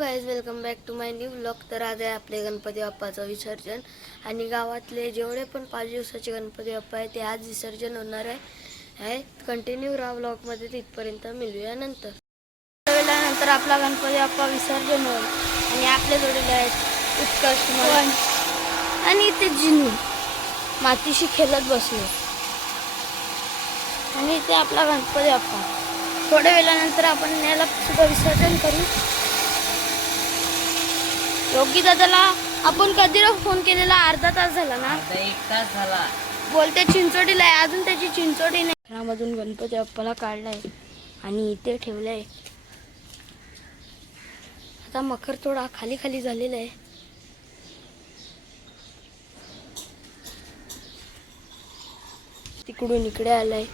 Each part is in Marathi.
Guys, welcome back to my new vlog. तर आज आहे आपले गणपती बाप्पाचं विसर्जन आणि गावातले जेवढे पण 5 दिवसाचे गणपती बाप्पा आहे ते आज विसर्जन होणार आहे. कंटिन्यू राहा व्लॉगमध्ये, तिथपर्यंत मिळूया नंतर. नंतर आपला गणपती बाप्पा विसर्जन होईल आणि आपल्या जोडीला आहेत उत्कर्ष आणि इथे जिनू मातीशी खेळत बसले आणि इथे आपला गणपती बाप्पा. थोड्या वेळानंतर आपण याला सुद्धा विसर्जन करू. योगी दादाला आपण कधी फोन केलेला? अर्धा तास झाला ना? 1 तास झाला. बोलते चिंचोडीला आहे, अजून त्याची चिंचोडी नाही. घरामधून गणपती बाप्पाला काढलाय आणि इथे ठेवलंय. आता मखर थोडा खाली खाली झालेला आहे. तिकडून इकडे आलाय.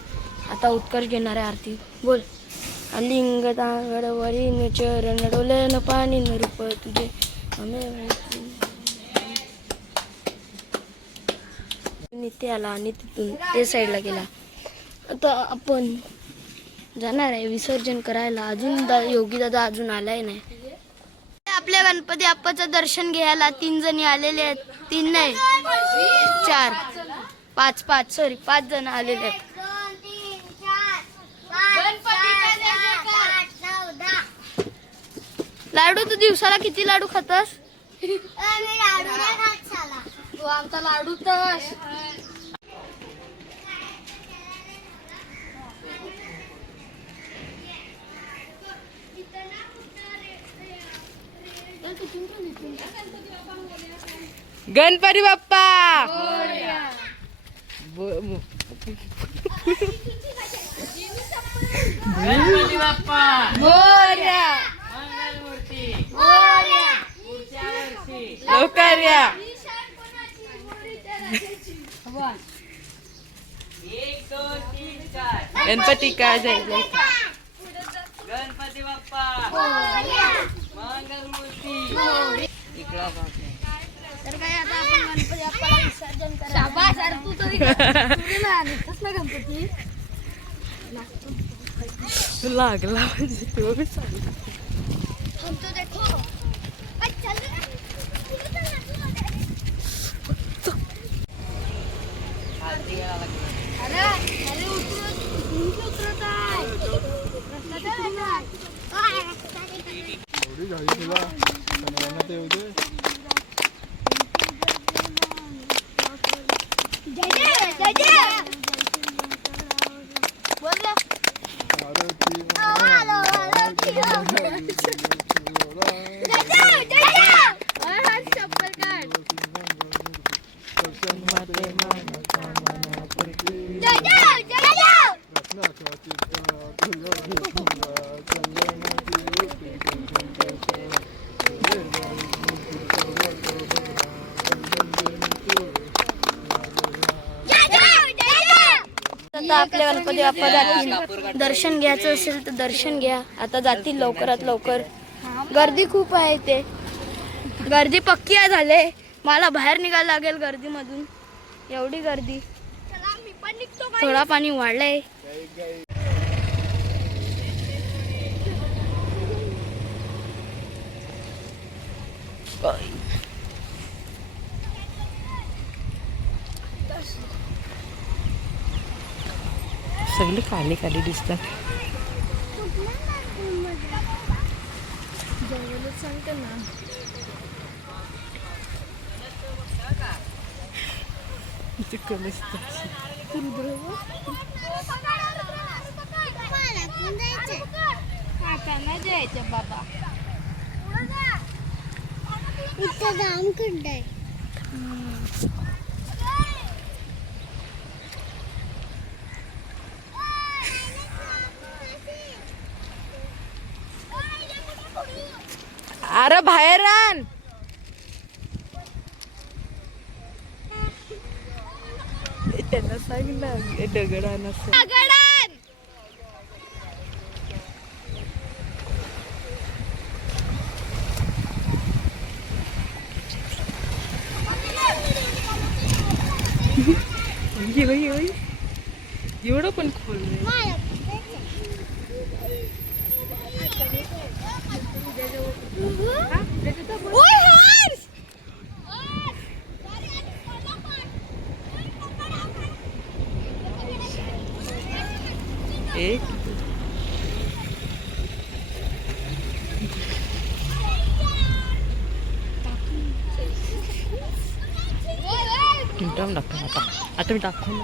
आता उत्कर्ष घेणार आहे आरती. बोल. लिंग तांगड वरीन चरण डोलन पाणी रूप तुझे इथे आला आणि तिथून ते साईडला गेला. आता आपण जाणार आहे विसर्जन करायला. अजून योगी दादा अजून आलाय नाही. आपल्या गणपती बाप्पाचं दर्शन घ्यायला 3 जणी आलेले आहेत. 3 नाही 4 5 जण आलेले आहेत. लाडू तू दिवसाला किती लाडू खातस? आमचा लाडू तर गणपती बाप्पा गणपती बाप्पा मोरया. लवकर या. 1 2 3 4 गणपती का जाईल. गणपती बाप्पा मंगलमूर्ती. इकडं बघ. तर काय आता आपण गणपती बाप्पाला विसर्जन करा. शाबास यार, तू तरी आणतस ना गणपती. लागला म्हणजे तू बी चालू. तो देखो आपल्या गणपती बाप्पा जातील. दर्शन घ्यायचं असेल तर दर्शन घ्या. आता जातील लवकरात लवकर. गर्दी खूप आहे इथे. गर्दी पक्की आहे झाले. मला बाहेर निघायला लागेल गर्दीमधून. एवढी गर्दी. थोडा पाणी वाढलाय. सगळी काली काली दिसतात. सांगते ना जायचं बाबा. इतकं जाम खड्डाय. अरे बाहेर आण. त्यांना सांग ना दगड आण. एवढं पण खोल नाही. एक मिनिटं लागतं आता मी दाखवून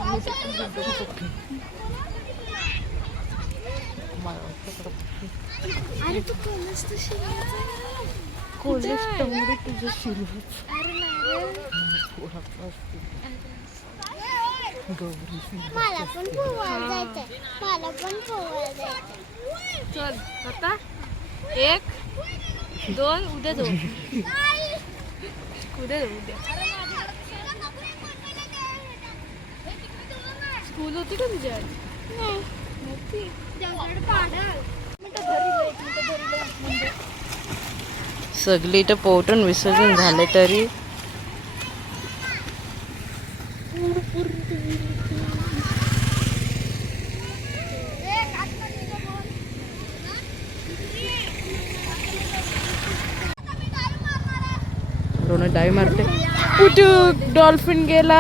तुझं शिरू मला पण पोवायला जायचंय. मला पण पोवायला जायचंय. चल आता 1 2 उद्या जाऊ उद्या स्कूल होती का तुझ्या आज? नव्हती. सगळी इथं पोटून विसर्जन झाले तरी डाय मारते. कुठं डॉल्फिन गेला.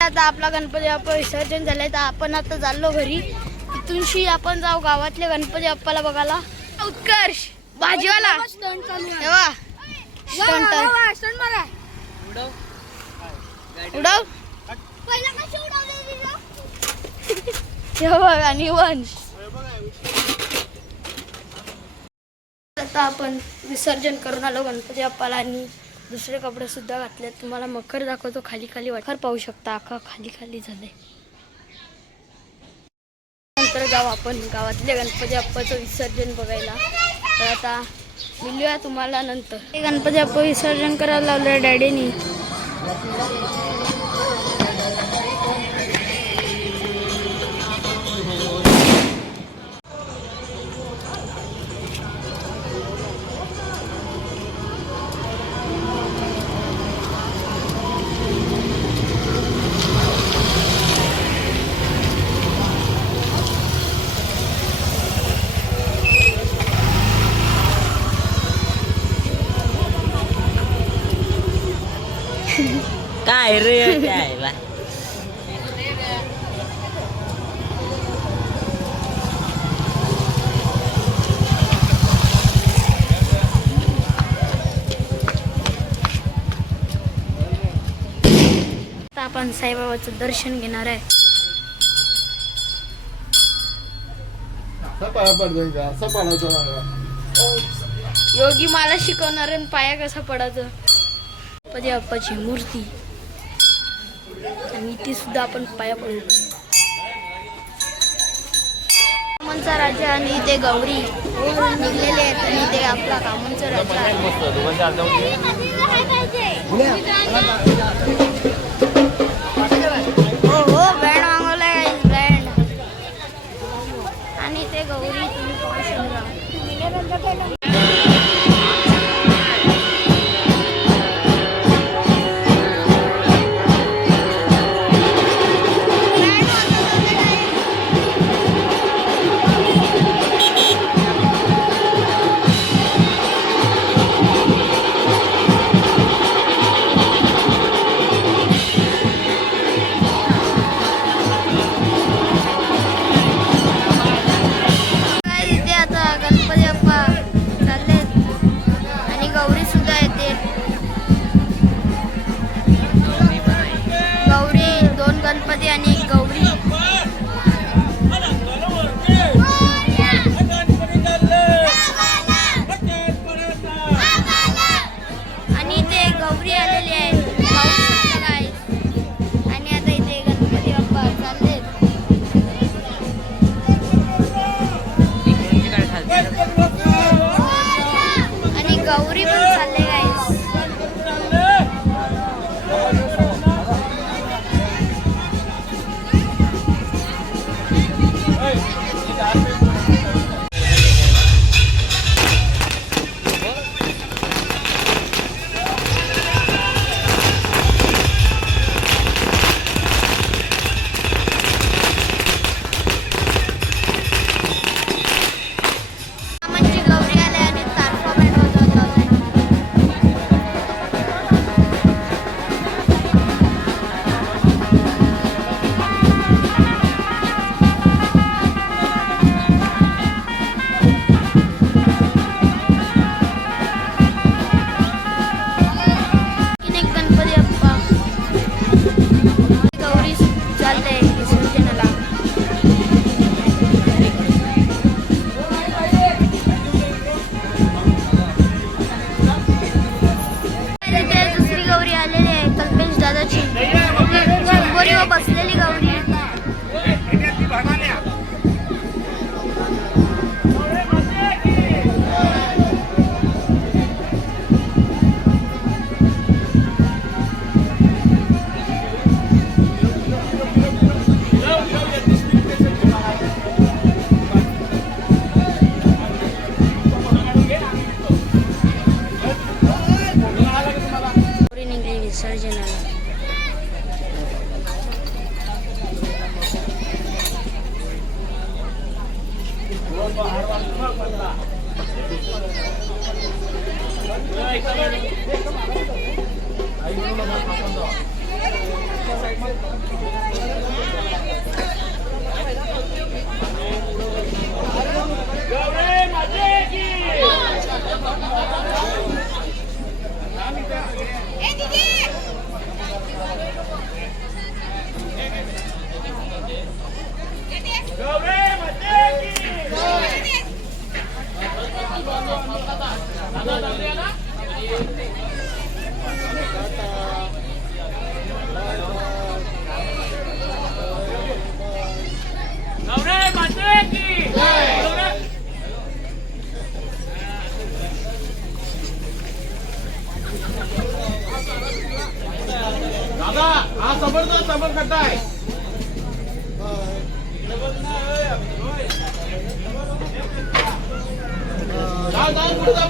आता आपला गणपती बाप्पा विसर्जन झालंय तर आपण आता चाललो घरी. इथूनशी आपण जाऊ गावातले गणपती बाप्पाला बघायला. उत्कर्ष भाजीवाला तेव्हा उडव तेव्हा आणि वंश. आता आपण विसर्जन करून आलो गणपती बाप्पाला आणि दुसरे कपडे सुद्धा घातले. तुम्हाला मकर दाखवतो. खाली खाली मखर पाहू शकता. अख्खा खाली खाली झालंय. नंतर जाऊ आपण गावातल्या गणपती बाप्पाचं विसर्जन बघायला. तर आता मिळूया तुम्हाला नंतर. हे गणपती बाप्पा विसर्जन करायला लावलं डॅडीनी. काय रे द्यायला आता आपण साईबाबाचं दर्शन घेणार आहे. योगी मला शिकवणार आहे पाया कसा पडायचं. गणपती बाप्पाची मूर्ती आणि ती सुद्धा आपण पाया पडू. कामांचा राजा आणि ते गौरी निघलेले आहेत आणि ते आपला कामांचा राजा आहे. हो बँड मागवलाय बँड आणि ते गौरी तुम्ही पाहू शकता. गणपती आणि गौरी आणि ते गौरी आलेली आहे आणि आता इथे गणपती बाप्पा चालले आणि गौरी पण चालले विसर्जनाला. तिथे दुसरी गौरी आलेली आहे कल्पेश दादाची शंभरीवर बसलेली गौरी. गौरी निघली विसर्जनाला. दादा हा जबरदस्त समोर खड्डा आहे.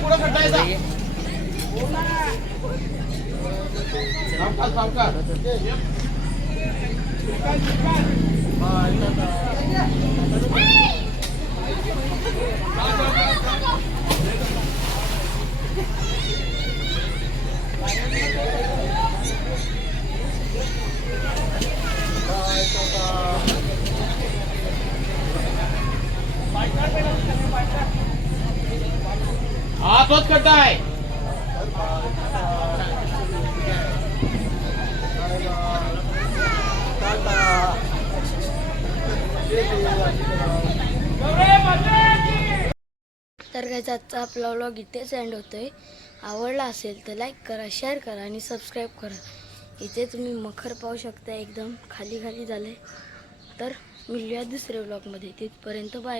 पुढे खड्डा आहे. सावकाश सावकाश. हा तोच खड्डा आहे. तर गाईज आजचा आपला व्लॉग इथेच एंड होतोय. आवडला असेल तर लाईक करा, शेअर करा आणि सबस्क्राईब करा. इथे तुम्ही मखर पाहू शकता एकदम खाली खाली झाले. तर मिळूया दुसऱ्या व्लॉगमध्ये. तिथपर्यंत बाय.